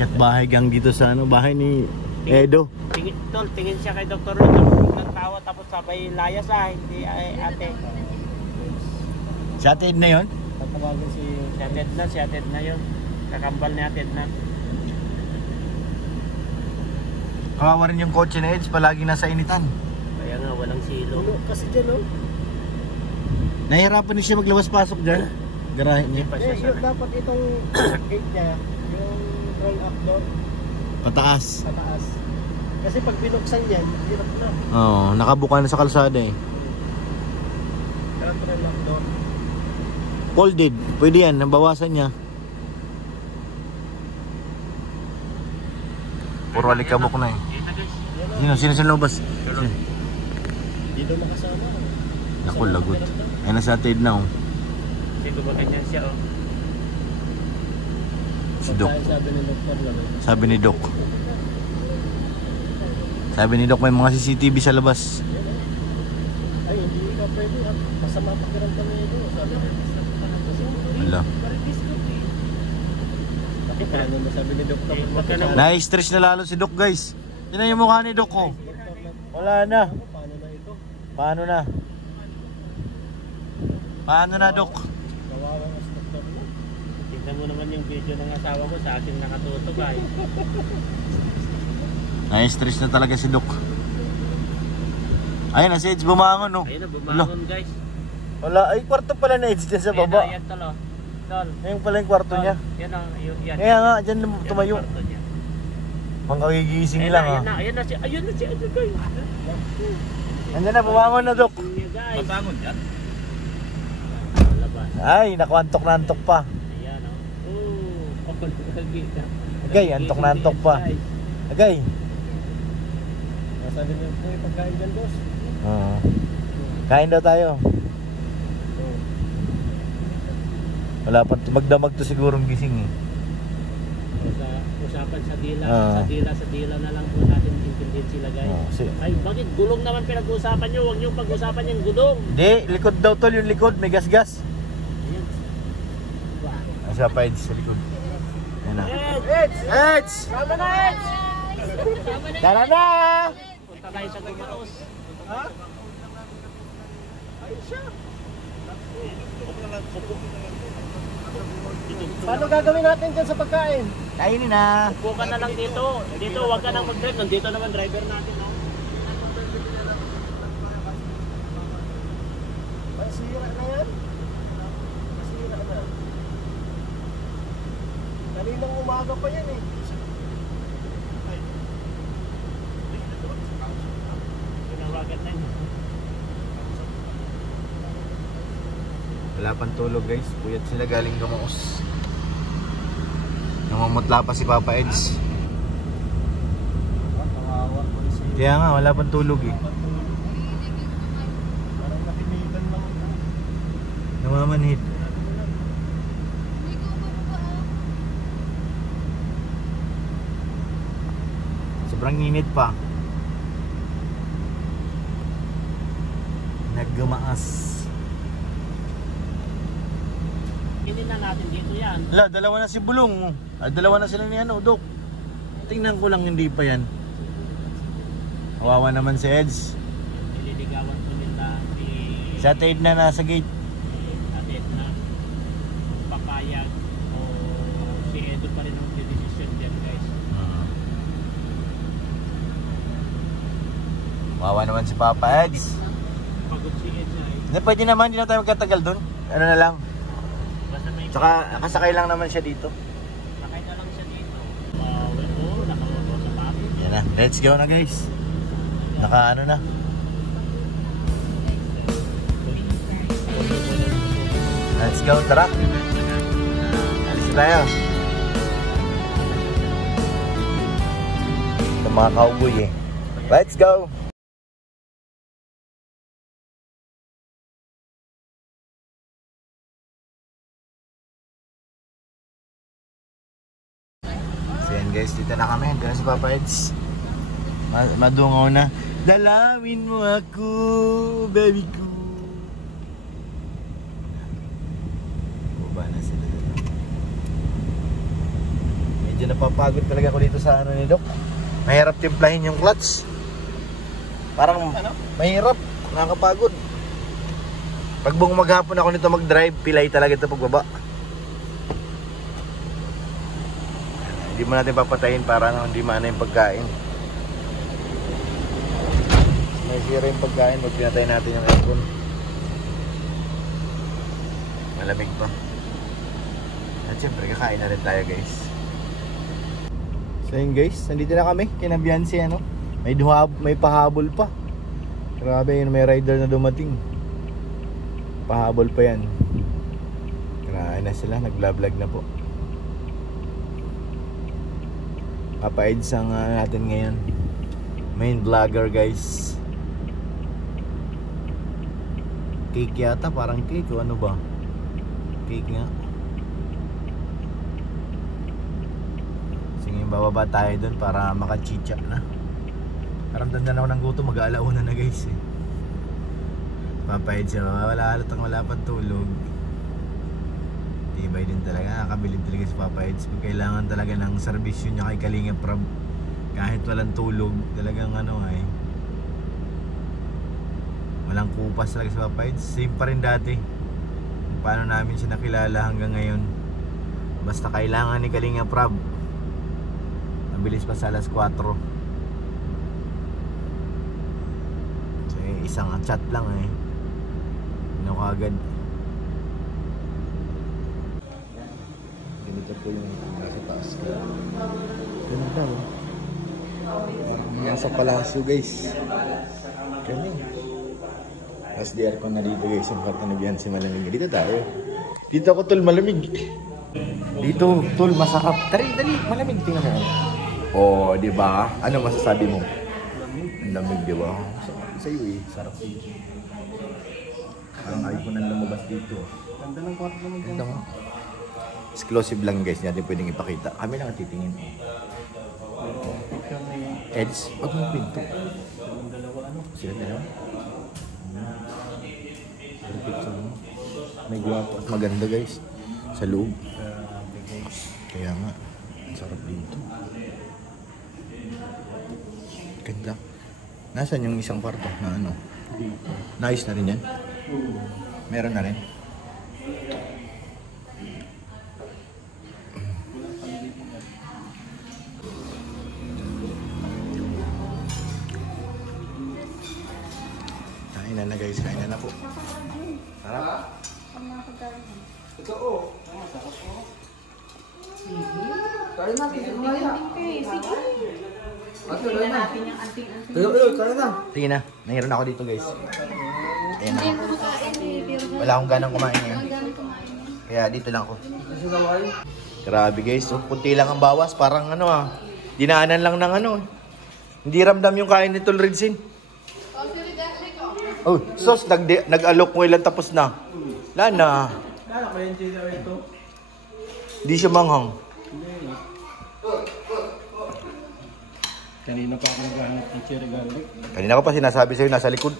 Akyat bahay gang dito sa ano, bahay ni Edo. Tingin siya kay Dr. Ron, nagtawa tapos sabay layas hindi ate. Si Ate Edna yun? Tatawagin si Ate Edna yun. Kakambal ni Ate Edna. Kawawa rin yung kotse na Eds, palagi nasa initan. Kaya nga, walang silo. Kasi dyan, no? Nahihirapan din siya maglawas-pasok dyan. Garahe niya. Dapat itong gate niya, yung roll up door. Pataas. Pataas. Kasi pag binuksan yan, hirap na. Oo, nakabuka na sa kalsada eh. Kaya roll up door. Folded, pwede yan, nabawasan niya. Puro alikabok na eh. Sino sa lobas? Dito makasama. Naku, lagot. Ay nasa Ate Edna oh. Kasi gumaganyan siya oh. Si Doc. Sabi ni Dr. lang. Sabi ni Doc. Sabi ni Doc may mga CCTV sa labas. Ay, hindi ka pwede. Masama pakiramdam niya ito. Sabi niya. Wala. Paano mo sabi ni Doc? Na-stress na lalo si Doc guys. Yan yung mukha ni Doc oh. Wala na. Paano na ito? Paano na? Paano na Doc? Kawawa ang Dr. mo. Tignan mo naman yung video ng asawa ko sa akin nakatutok ay. Na-stress na talaga si Doc. Ayun na si Edge bumangon no. Ayun na bumangon guys. Wala, ay kwarto pala na Edge dyan sa baba. Ayan tol. Tol. Ayun pala yung kwarto niya. Yan ang yan. Kaya nga, dyan tumayo. Mga kagigising lang ha. Ayun na si Edge guys. Andyan na, bumangon na Doc. Mabangon yan? Ay, nakuantok na antok pa. Ayan o. Oh, nakagita. Agay, antok na antok pa. Agay. Sabi niyo po yung pagkain dyan boss. Oo. Kain daw tayo. Wala pa, magdamag to sigurong gising eh. Sa usapan sa dila na lang po natin intindihin sila guys. Ay, bakit gulong naman pinag-uusapan nyo? Huwag nyo pag-usapan yung gulong. Hindi, likod daw tol, yung likod, may gas-gas. Ayan. Asa pa Edge sa likod. Ayan na. Edge! Tama na Edge! Tara na! Punta tayo sa Gumaos. Ha? Ay siya. Paano gagawin natin dyan sa pagkain? Kainin na. Upo ka na lang dito. Dito, huwag ka nang mag-drive. Nandito naman driver natin. Ha? Masira na yan. Masira na. Kaninang umaga pa yan eh. Tinawagan na yun. Wala pang tulog guys, puyat sila galing Gumaos. Namamutla pa si Papa Edge. Kaya nga, wala pang tulog eh. Namamanhid. Sobrang init pa. Naggumaas. Hindi na natin dito yan. Wala, dalawa na si Bulong. Dalawa na sila ni ano, Dok. Tingnan ko lang hindi pa yan. Kawawa naman si Edge. Nililigawan ko nila si Ate Edna na nasa gate. Ate Edna. Papayag o si Edo pa rin ang decision dyan guys. Kawawa naman si Papa Edge. Pagod si Edna eh. Hindi, pwede naman, hindi na tayo magkatagal doon. Ano na lang. Basta may Tsaka nakasakay lang naman siya dito. sakay na lang siya dito. Oo, nakawago sa papi. Yan na, let's go na guys. Naka ano na. Let's go, tara. Alis na tayo. Ito mga cowboy eh. Let's go. So yan guys, dito na kami. Dito na si Papa Edge. Madungaw na. Dalawin mo ako, baby ko. Baba na sila. Medyo napapagod talaga ako dito sa ano ni Doc. Mahirap timplahin yung clutch. Parang mahirap, nakakapagod. Pag buong maghapon ako nito mag-drive, pilay talaga ito pagbaba. Hindi mo natin papatayin para hindi maana yung pagkain. May sira yung pagkain, pag pinatay natin yung aircon. Malamig pa. At syempre, kakain na rin tayo guys. So yun guys, nandito na kami. Kinabihan si ano. May pahabol pa. Grabe yun, may rider na dumating. Pahabol pa yan. Kinain na sila, nag-vlog na po. Papa-Eds ang natin ngayon. Main vlogger guys. Cake yata, parang cake o ano ba? Cake nga. Sige, bababa tayo dun para makachicha na. Karamdam na ako ng gutom, mag-aalauna na guys eh. Papa-Eds siya, wala pang tulog. Tibay din talaga, nakakabilib talaga si Papa-Eds. Pag kailangan talaga ng servisyo niya kay Kalinga Prab, kahit walang tulog, talagang ano ay walang kupas talaga si Papa-Eds. Same pa rin dati. Paano namin siya nakilala hanggang ngayon. Basta kailangan ni Kalinga Prab, mabilis pa sa alas 4. So isang chat lang eh, ano ka agad. Ganito po yung nasa taas ko. Ganito oh. Nasa palasyo guys. Kami tapos di aircon na dito guys. Yung kwarto na biyan si malamig. Dito tayo. Dito ako tol, malamig. Dito tol, masarap. Dali, malamig. Tingnan mo. Oh, di ba? Ano masasabi mo? Ang lamig, di ba? Sa'yo eh, sarap dito. Parang ayaw ko nang lumabas dito. Ganda ng kwarto naman. Ganda mo. Exclusive lang guys, natin pwedeng ipakita. Kami lang titingin. Eds, wag mong pinto. Sila dalawa. May gwapo at maganda guys sa loob. Kaya nga, ang sarap dito. Ganda. Nasaan yung isang kwarto na ano? Nice na rin yan? Meron na rin. Kain na guys, kain na po. Sarap. Ito oh, masarap oh. Kaya natin yung maya. Sige. Tingnan natin yung anting-anting. Kaya na. Sige na, nahiran ako dito guys. Ayan na. Wala akong ganang kumain ngayon. Kaya dito lang ako. Grabe guys, oh, punti lang ang bawas. Parang ano dinaanan lang ng ano. Hindi ramdam yung kain ni Tol Ridsin. Oh, sos, nag-alok mo ilan tapos na. Lana. Hindi siya manghang. Kanina pa ako naghahanap ng cherry garlic. Kanina ko pa sinasabi sa'yo, nasa likod.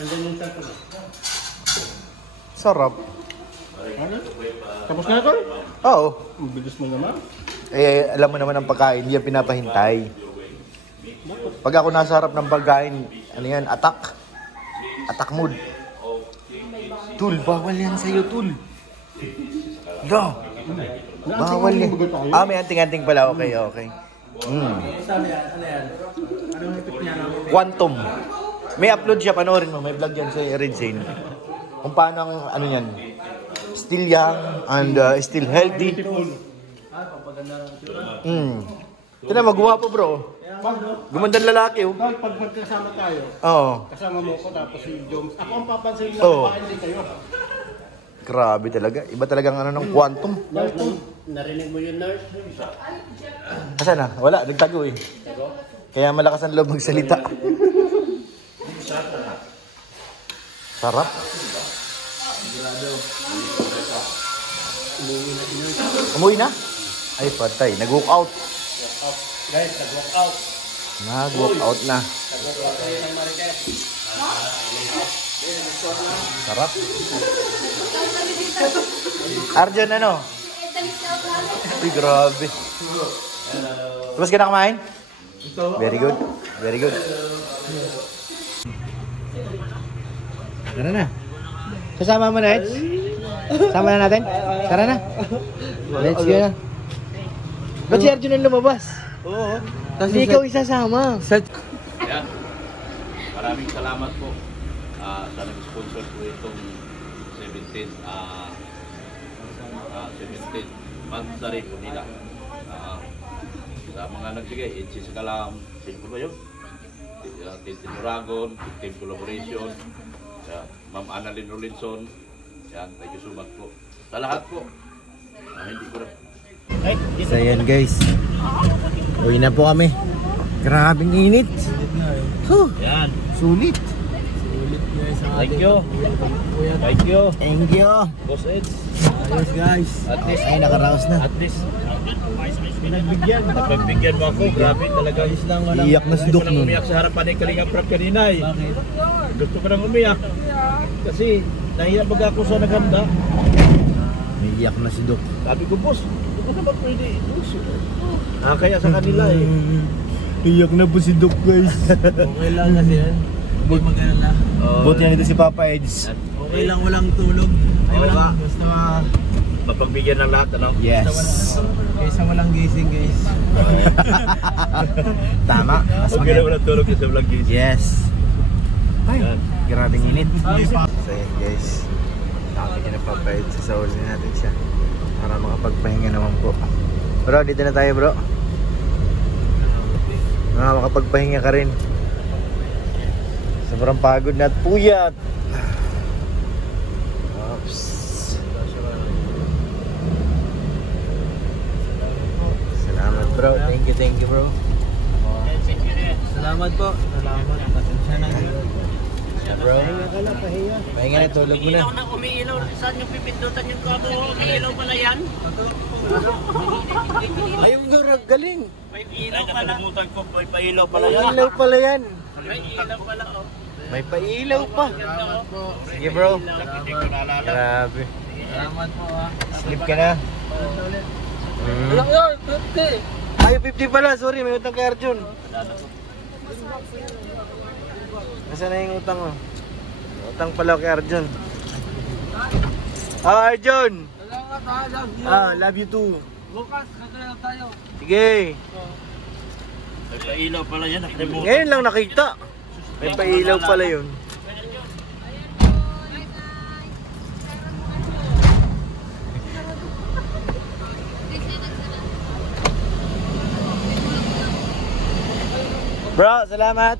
Andun yung tato. Sarap. Ano? Tapos na ito? Oo. Bilis mo naman. Eh, alam mo naman ang pagkain, hindi yan pinapahintay. Pag ako nasa harap ng pagkain, ano yan, attack. Attack mode. Tul, bawal yan sa'yo, Tul. Da. Bawal yan. May anting-anting pala. Okay. Ano yan? Anong ipit niya namin? Quantum. May upload siya, panoorin mo. May vlog yan sa Red Zane. Kung paano ang, ano yan, still young and still healthy. Ito na, magwapo bro. Gumandang lalaki oh. Pag magkasama tayo, kasama mo ko tapos si Jones. Ako ang papansin na babae din kayo. Grabe talaga. Iba talagang ano ng quantum. Narinig mo yun, nurse? Asa na? Wala, nagtago eh. Kaya malakas ang loob magsalita. Sarap. Umuwi na? Ay patay, nag-walk out. Guys, nag-walk out. Nag-walk out na. Nag-walk out kayo ng Marites. Sarap. Arjan ano? Uy, grabe. Tapos ka na kumain? Very good. Very good. Tara na. Sasama mo na, Eds? Sama na natin? Tara na. Let's go na. Ba't si Arjun ang lumabas? Oo. Hindi ikaw isasama. Yan. Maraming salamat po sa nag-sponsor po itong 17th monthsary po nila. Sa mga nagbigay, Itchis Kalam, Silpo ba yun? Tintin Dragon, Team Collaboration, Ma'am Annalyn Rolinson. Yan, thank you so much po. Sa lahat po. Hindi ko na. So yan guys. Uwi na po kami. Grabing init. Yan. Sulit. Thank you. Thank you. Thank you. Boss Eds. Ayos guys. At least, Ay, nakaraos na. at least, napagbigyan mo ako. Grabe talaga. Iyak na si Doc Gusto ko nang nun. umiyak sa harapan ni Kalingap Prab kanina eh. Gusto ko nang umiyak. Kasi nahiya pag ako sa naghanda. Iyak na si Doc. Sabi ko, boss, hindi ko naman pwede. Kaya sa kanila eh. Iyak na po si Doc guys. Okay lang kasi yan. Huwag mag-alala. Buti na dito si Papa Eds. Okay lang walang tulog. Ay walang basta Mapagbigyan ng lahat, ano? Yes. kaysa walang gising guys. Tama. Mas Okay na maganda. walang tulog sa vlog guys. Yes. Ay, Yan. grabing init. So yan guys. Nakapigyan na Papa Eds. Sasaulin natin siya. Para makapagpahinga naman po. Bro, dito na tayo bro. Makapagpahinga ka rin. Sobrang pagod na at puyat. Oops. Salamat bro. Thank you bro. Salamat po. Salamat. Pasensya na. Bro. Pahinga na, tulog mo na. Umiilaw na umiilaw. Saan yung pipindutan yung kamo? Umiilaw pala yan? Ayun galing. May ilaw pala. Nakalimutan ko, may pailaw pala May yan. ilaw pala yan. May ilaw pala oh. May pailaw pa. Ganda oh. Sige bro. Hindi ko naalala. Grabe. Salamat po ah. Sleep ka na. Walang yun. 50. Ay, 50 pala. Sorry, may utang kay Arjun. Nasaan na yung utang mo? Utang pala kay Arjun. Arjun! Salamat ha. Love you. Love you too. Bukas, nagkala tayo. Sige. May pailaw pala yan. Nakalimutan. Ngayon lang nakita. May pailaw pala yun. Bro, salamat.